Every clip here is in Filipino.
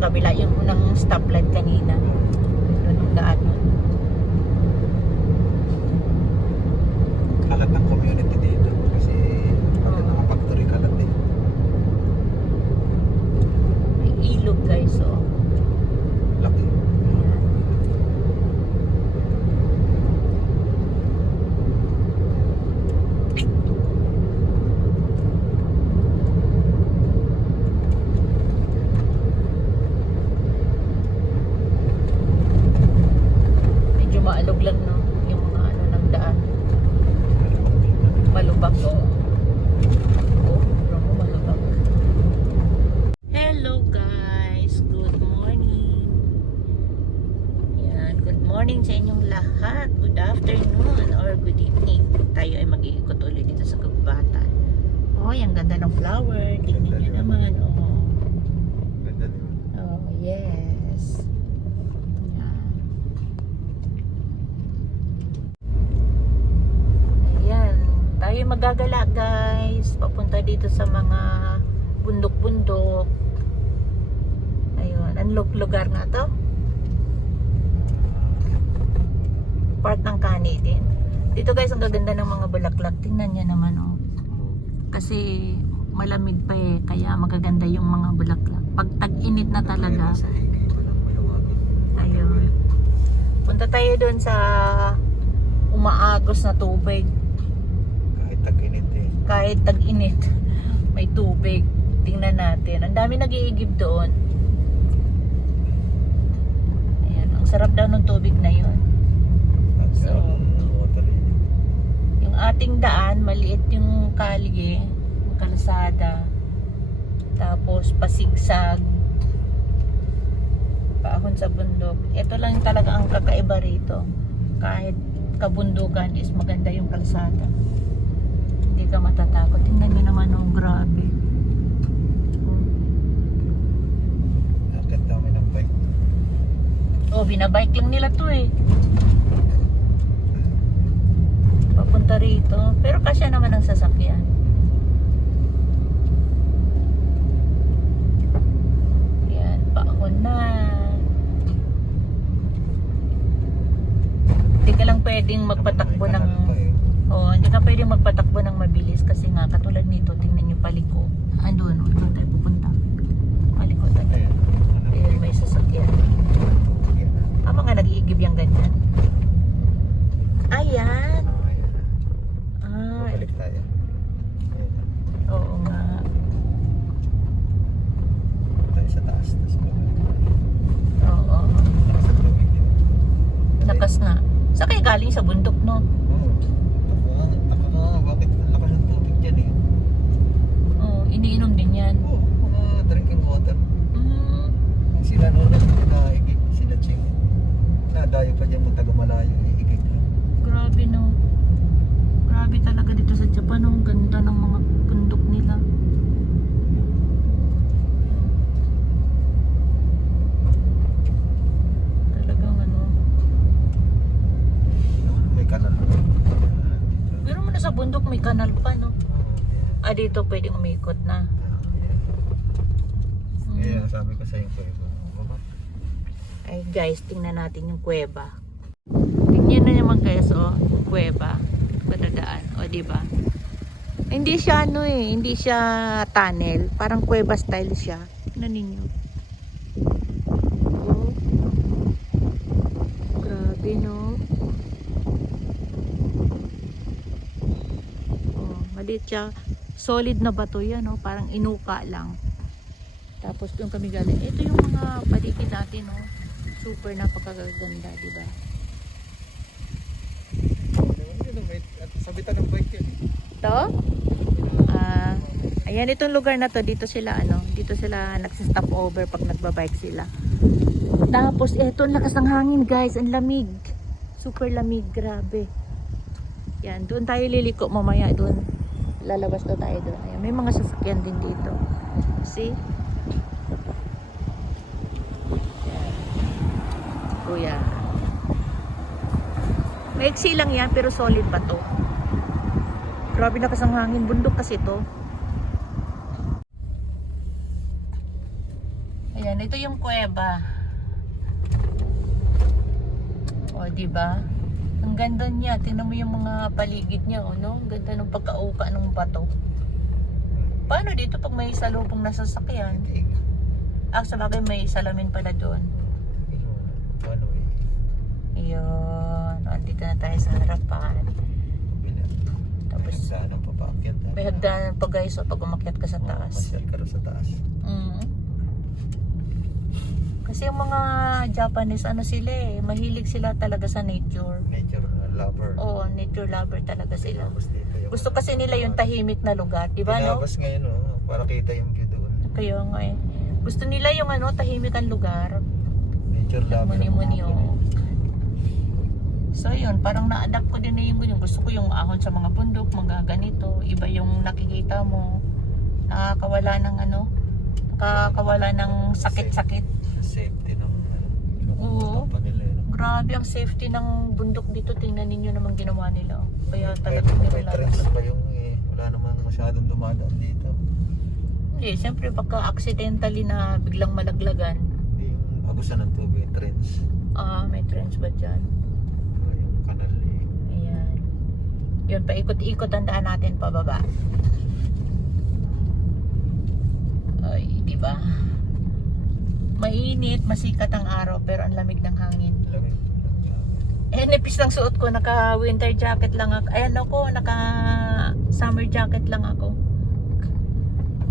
sa kabila, yung unang stoplight kanina. Doon ang daan nun. Kalat ng community dito kasi bakit mga factory kalat eh. May ilog guys, oh. Laki. Ayan. Medyo maalog lang, no? Yung mga ano ng daan. Malubak, oh. Oh, bravo, malubak. Hello guys, good morning. Yan, good morning sa inyong lahat. Good afternoon or good evening. Tayo ay mag-iikot ulit dito sa Kagubatan. Oh, ang ganda ng flower. Tingnan nyo naman, oh. Ganda din. Oh, yes. Yan. Ayan. Tayo magagala guys. Papunta dito sa mga bundok-bundok. Ayun. Ang lugar nga to. Part ng Kani din. Dito guys, ang gaganda ng mga bulaklak. Tingnan niya naman, oh. Kasi malamig pa eh. Kaya magaganda yung mga bulaklak. Pag tag-init na talaga. Sa higay pa lang mayawagan. Ayun. Punta tayo doon sa umaagos na tubig. Kahit tag-init eh. Kahit tag-init, may tubig. Tingnan natin. Ang dami nag-iigib doon. Ayan. Ang sarap daw ng tubig na yun. So, water eh. yung ating daan, maliit yung kalye, yung kalsada. Tapos pasigsag. Paahon sa bundok. Ito lang talaga ang kakaiba rito. Kahit kabundukan is maganda yung kalsada. Hindi ka matatakot. Tingnan nyo naman, oh, grabe. Nakit dami ng bike. Oh, binabike lang nila to eh. Papunta rito. Pero kasya naman ang sasakyan. Yan, paahon na. Hindi ka lang pwedeng magpatakbo ng... Oh, hindi ka pwedeng magpatakbo ng mabilis kasi nga katulad nito, tingnan niyo paliko. Andun, doon tayo pupunta. Paliko tayo. Ayun, may sasakyan. Tama nga nag-iigib yung ganyan. Ayan. Ah, Balik tayo. oo nga. Tayo sa taas. Oo. Sa tubig yun. Lakas nga. Sa kayo galing sa bundok, no? Taka nga, bakit ang lakas ng tubig dyan eh? Oo, iniinom din yan. Oo, mga drinking water. Mm, Sila noon naigig, sila Ching. Nadayo pa dyan mo taga-malayo, iigig. grabe, no? Grabe talaga dito sa Japan. Ang ganda ng mga bundok nila. Talagang ano. May kanal. Pero mo na sa bundok may kanal pa, no? Ah, dito pwedeng umikot na. Kaya sabi ko sa iyo ko Ay guys, tingnan natin yung kuweba. Tingnan na naman guys, oh, yung kuweba. Padadaan, oh, di ba? Hindi siya ano eh, hindi siya tunnel, parang kuweba style siya. Tingnan ninyo. Oh. Grabe, no? Oh, maliit siya. Solid na bato yan, no? Parang inuka lang. Tapos doon kami galing. Ito yung mga paligid natin, no? Super napakaganda, di ba? sabitan ng bike yun. To? Ayan, itong lugar na to, dito sila nagsistop over pag nagbabike sila. Tapos eto, ang lakas ng hangin guys, ang lamig. Super lamig, grabe. Yan, doon tayo liliko mamaya doon. Lalabas daw tayo doon. Ayan, may mga sasakyan din dito. See? Yan. Kuya. Maiksi lang yan, pero solid ba to? Grabe lakas ng hangin. Bundok kasi to. Ayan, Ayan, ito yung kuweba. O, diba? Ang ganda niya. Tingnan mo yung mga paligid niya, oh, no? Ang ganda ng pagkauka ng bato. Paano dito pag may salubong na sasakyan? Sa bagay may salamin pala doon. Ano eh? Ayun. Andito na tayo sa harapan. Tapos, Saan ang papaakyat na? may hagdanan pa guys, so pag umakyat ka sa taas. Masyal ka rin sa taas. Mm. Kasi yung mga Japanese, ano sila eh, mahilig sila talaga sa nature. Nature lover. Oo, nature lover talaga sila. Tinabas dito yung Gusto kasi nila yung tahimik na lugar, di ba no? Tinabas ngayon para kita yung view doon. Kaya nga eh. Gusto nila yung ano, tahimik ang lugar. Nature lover. Muni-muni oh. So yun, parang na-adapt ko din na yung ganyan. Gusto ko yung ahon sa mga bundok, mga ganito. Iba yung nakikita mo. Nakakawala ng ano, nakakawala ng sakit-sakit. Safety ng Oo. pa nila. Grabe ang safety ng bundok dito. Tingnan ninyo naman ginawa nila. Oh. Kaya Kahit talagang may trends nilalagay. pa yung wala naman masyadong dumadaan dito. Eh, siyempre pagka accidentally na biglang malaglagan, Hindi yung abusan ng tubig, trends. may trends ba dyan? Yung kanal eh. Ayan. Yun, paikot-ikot ang daan natin pababa. Ay, di ba? Mainit, masikat ang araw, pero ang lamig ng hangin. Lamig. Eh, nipis ng suot ko, naka winter jacket lang ako. Ayan ako, naka summer jacket lang ako.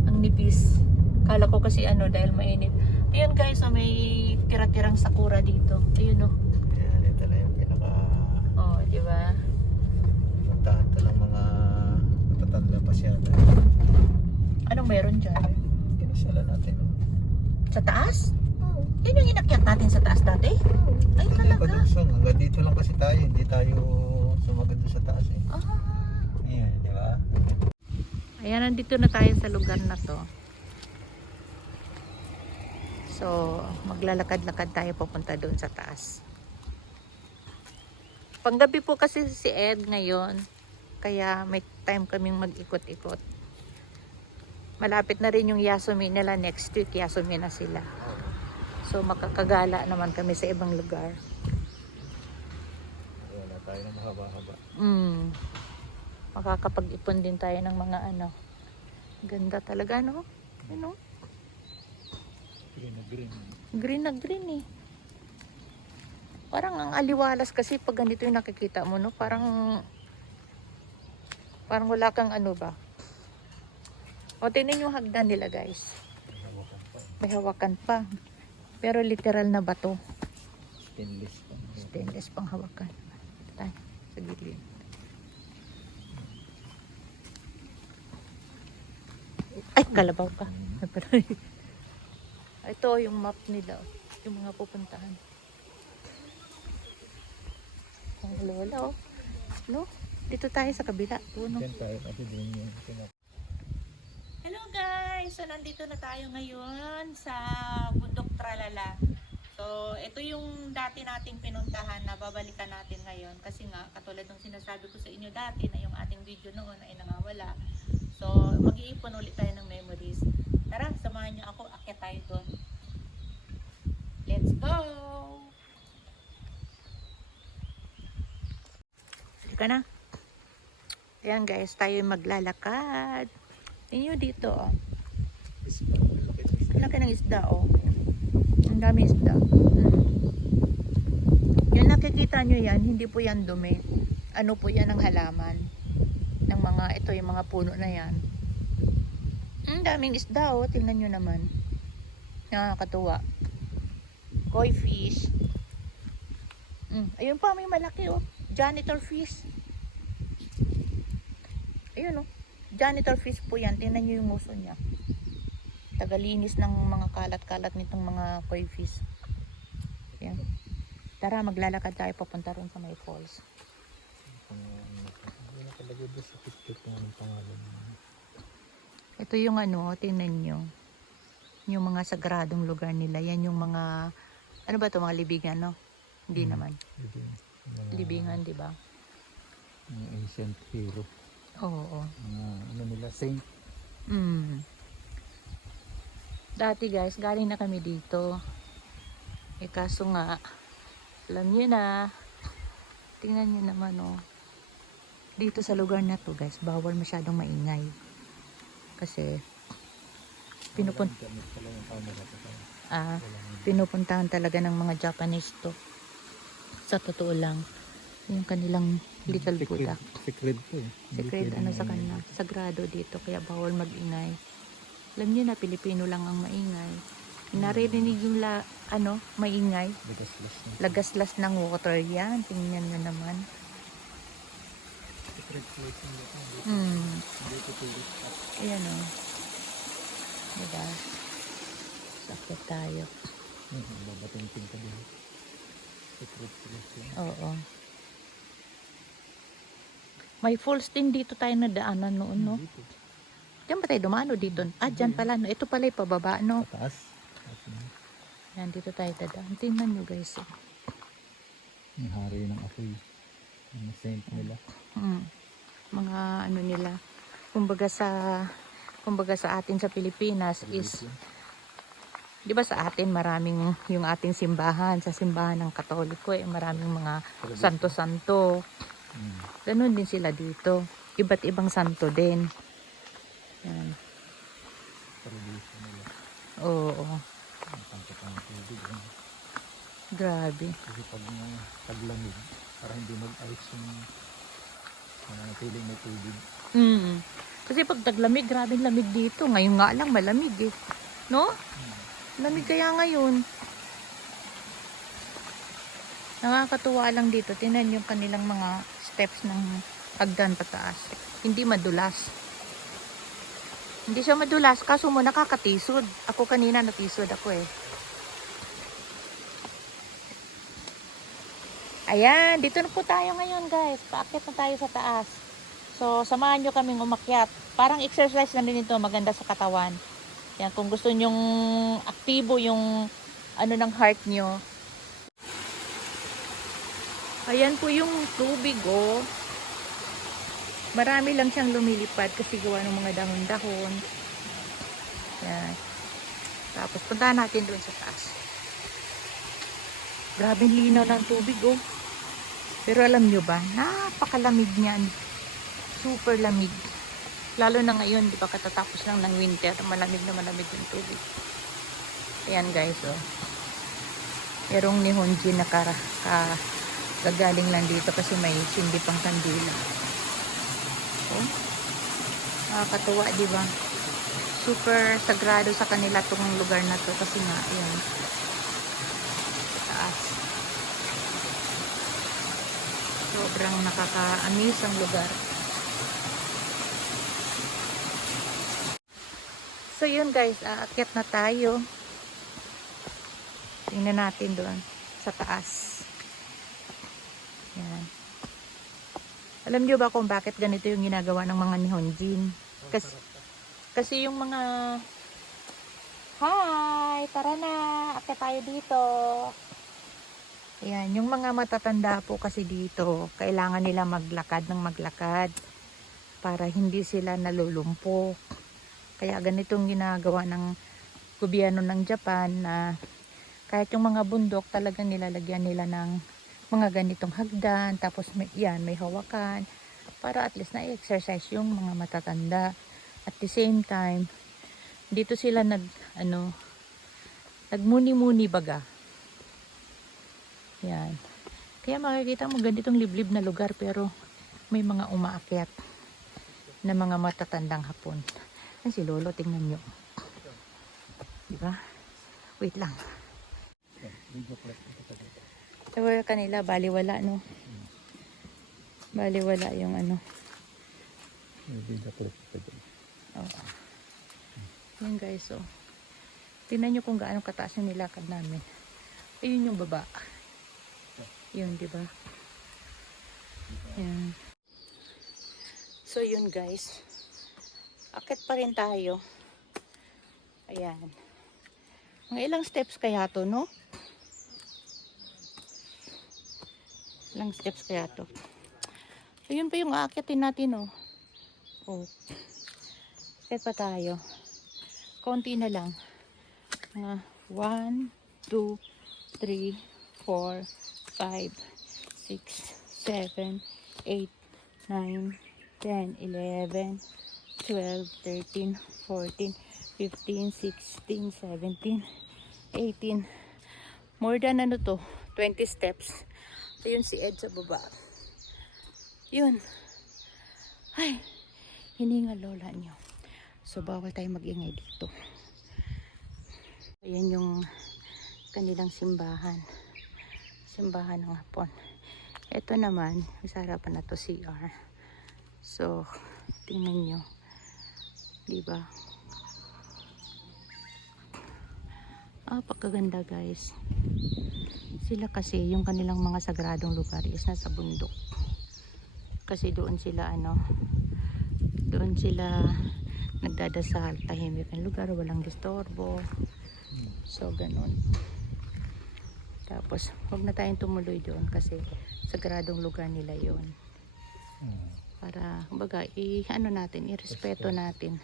Ang nipis. Kala ko kasi ano, dahil mainit. Ayun guys, may tira-tirang sakura dito. Ayun oh. Yan, ito na yung pinaka Oh, di ba? puntahan to ng mga matatanda pa siya. Anong meron dyan? Kinasala natin. Sa taas? Yun yung inakyat natin sa taas dati? Ay, talaga? Hanggang dito lang kasi tayo, hindi tayo sumagad doon sa taas eh. Ah. Ayan, di ba? Ayan, nandito na tayo sa lugar na to. So, maglalakad-lakad tayo papunta doon sa taas. Panggabi po kasi si Ed ngayon, kaya may time kaming mag-ikot-ikot. Malapit na rin yung Yasumi nila, next week Yasumi na sila. So, makakagala naman kami sa ibang lugar. Wala tayo na mahaba-haba. Makakapag-ipon din tayo ng mga ano. Ganda talaga, no? Ano? Green na green. Green na green eh. Parang ang aliwalas kasi pag ganito yung nakikita mo, no? Parang wala kang ano ba. O, tingnan yung hagdan nila, guys. May hawakan pa. Pero literal na bato. Stainless pa. Stainless pang hawakan. Tayo, sa gilid. Ay, kalabaw ka. Ito yung map nila. Yung mga pupuntahan. Ang lola, oh. No? Dito tayo sa kabila. Puno. Diyan tayo kasi din yung Hello guys! So nandito na tayo ngayon sa Bundok Tralala. So ito yung dati nating pinuntahan na babalikan natin ngayon. Kasi nga, katulad ng sinasabi ko sa inyo dati na yung ating video noon ay nangawala. So mag-iipon ulit tayo ng memories. Tara, samahan niyo ako. Akyat tayo doon. Let's go! Halika na. Ayan guys, tayo maglalakad. Tingnan nyo dito, oh. Laki ng isda, oh. Ang dami isda. Yung nakikita nyo yan, hindi po yan dumi. Ano po yan ang halaman. Ng mga, ito yung mga puno na yan. Ang daming isda, oh. Tingnan nyo naman. Nakakatuwa. Koi fish. Ayun pa, may malaki, oh. Janitor fish. Ayun, oh. Janitor fish po yan. Tingnan nyo yung muso niya. Tagalinis ng mga kalat-kalat nitong mga koi fish. Yan. Tara, maglalakad tayo papunta rin sa may falls. Ito yung ano, tingnan nyo. Yung mga sagradong lugar nila. Yan yung mga, ano ba ito, mga libingan, no? Hindi naman. Libingan, di ba? Ancient hero. Oo. Ano nila, saint. Dati guys, galing na kami dito. Eh kaso nga, alam niyo na, tingnan niyo naman oh. Dito sa lugar na to guys, bawal masyadong maingay. Kasi, pinupuntahan talaga ng mga Japanese to. Sa totoo lang, yung kanilang little Buddha. Secret po eh. Secret ano sa kanila, sagrado dito, kaya bawal magingay. Alam niyo na, Pilipino lang ang maingay. Naririnig yung maingay. Lagaslas ng water yan. Tingnan nyo naman. Secret place nila. Dito tourist spot. Ayan o. Diba? Sakit tayo. Babatingting ka din. Secret place yan. Oo. May falls din dito tayo nadaanan noon, no? Dito. Diyan ba tayo dumano dito? Ah, dyan pala, no? Ito pala yung pababa, no? Pataas. Yan, dito tayo dadaan. Tingnan nyo, guys. Yung hari ng apoy. Yung saint nila. Mga ano nila. Kumbaga sa atin sa Pilipinas is, di ba sa atin maraming yung ating simbahan, sa simbahan ng Katoliko, maraming mga santo-santo. Ganun din sila dito. Iba't ibang santo din. Yan. Oo. Grabe. Kasi pag taglamig, para hindi mag-ice yung piling may tubig. Kasi pag taglamig, grabe lamig dito. Ngayon nga lang malamig eh. No? Lamig kaya ngayon. Nakakatuwa lang dito. Tingnan yung kanilang mga steps ng hagdan pataas. Hindi madulas. Hindi siya madulas. Kaso mo nakakatisod. Ako kanina natisod ako eh. Ayan. Dito na po tayo ngayon guys. Paakyat na tayo sa taas. So samahan nyo kaming umakyat. Parang exercise na rin ito. Maganda sa katawan. Yan. Kung gusto nyong aktibo yung ano ng heart nyo. Ayan po yung tubig oh. Marami lang siyang lumilipad kasi gawa ng mga dahon-dahon. Yan. Tapos punta natin doon sa taas. Grabe linaw ng tubig oh. Pero alam nyo ba, napakalamig niyan. Super lamig. Lalo na ngayon, di ba katatapos lang ng winter, malamig na malamig yung tubig. Ayan guys oh. Merong Nihonjin na gagaling lang dito kasi may sindi pang kandila. Oh. Nakakatuwa, di ba? Super sagrado sa kanila tong lugar na to kasi nga, ayan. Taas. Sobrang nakaka-amaze ang lugar. So yun guys, aakyat na tayo. Tingnan natin doon sa taas. Yan. Alam niyo ba kung bakit ganito yung ginagawa ng mga Nihonjin? Kasi yung mga hi, tara na, akyat tayo dito. Ayan, yung mga matatanda po kasi dito, kailangan nila maglakad ng maglakad para hindi sila nalulumpo. Kaya ganitong ginagawa ng gobyerno ng Japan na kahit yung mga bundok talagang nilalagyan nila ng mga ganitong hagdan, tapos may hawakan para at least na-exercise yung mga matatanda. At the same time, dito sila nagmuni-muni baga. Yan. Kaya makikita mo ganitong liblib na lugar pero may mga umaakyat na mga matatandang Hapon. Yan si Lolo, tingnan nyo. Diba? Wait lang. Sabi kanila, baliwala, no? Baliwala yung ano. Oo. Yan guys, oh. Tingnan nyo kung gaano kataas yung nilakad namin. Ayun yung baba. Yun, diba? Yan. So, yun guys. Akit pa rin tayo. Ayan. Mga ilang steps kaya to, no? Ilang steps kaya to. Ayun pa yung aakitin natin, oh. Oh. Akit pa tayo. Konti na lang. Mga 1, 2, 3, 4, 5, 6, 7, 8, 9, 10, 11, 12, 13, 14, 15, 16, 17, 18. More than ano to, 20 steps. Ayun si Ed sa baba. Yun. Ay, hininga lola niyo. So, bawal tayo mag-ingay dito. Ayan yung kanilang simbahan. Simbahan ng Hapon. Ito naman, sa harapan na to CR. So, tingnan nyo. Diba? Pagkaganda guys. Sila kasi, yung kanilang mga sagradong lugar is nasa bundok. Kasi doon sila doon sila nagdadasal, tahimik ang lugar, walang disturbo. So ganun. Tapos huwag na tayong tumuloy doon kasi sagradong lugar nila yon. Para kumbaga natin, irespeto natin.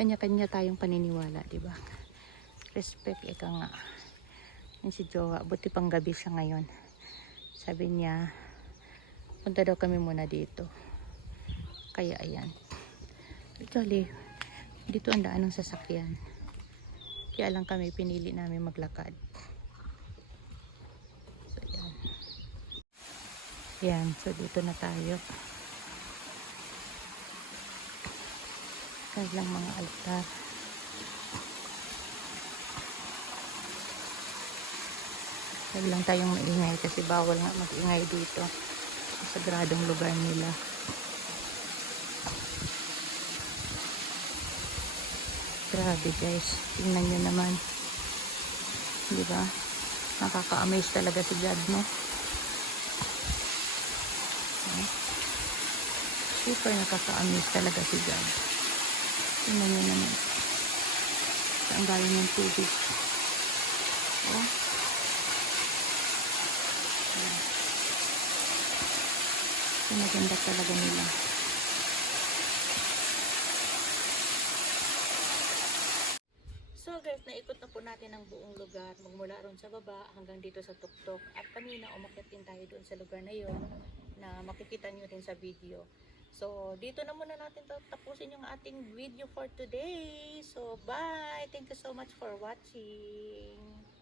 Kanya-kanya tayong paniniwala, di ba? Respect, ika nga. Yung si Jowa, buti pang gabi siya ngayon. Sabi niya, punta daw kami muna dito. Kaya ayan. Actually, dito ang daan ng sasakyan. Kaya lang kami pinili namin maglakad. So ayan. Yan, so dito na tayo. Kailang mga altar. Huwag lang tayong maingay kasi bawal nga mag-ingay dito. Sa sagradong lugar nila. Grabe guys, tingnan nyo naman, di ba? Nakaka-amaze talaga si God, no? Super nakaka-amaze talaga si God. Tingnan nyo naman, saan galing yung tubig. Oh, maganda talaga nila. So guys, naikot na po natin ang buong lugar, magmula ron sa baba hanggang dito sa tuktok. At kanina umakyat din tayo doon sa lugar na yon na makikita nyo rin sa video. So dito na muna natin tapusin yung ating video for today. So bye! Thank you so much for watching!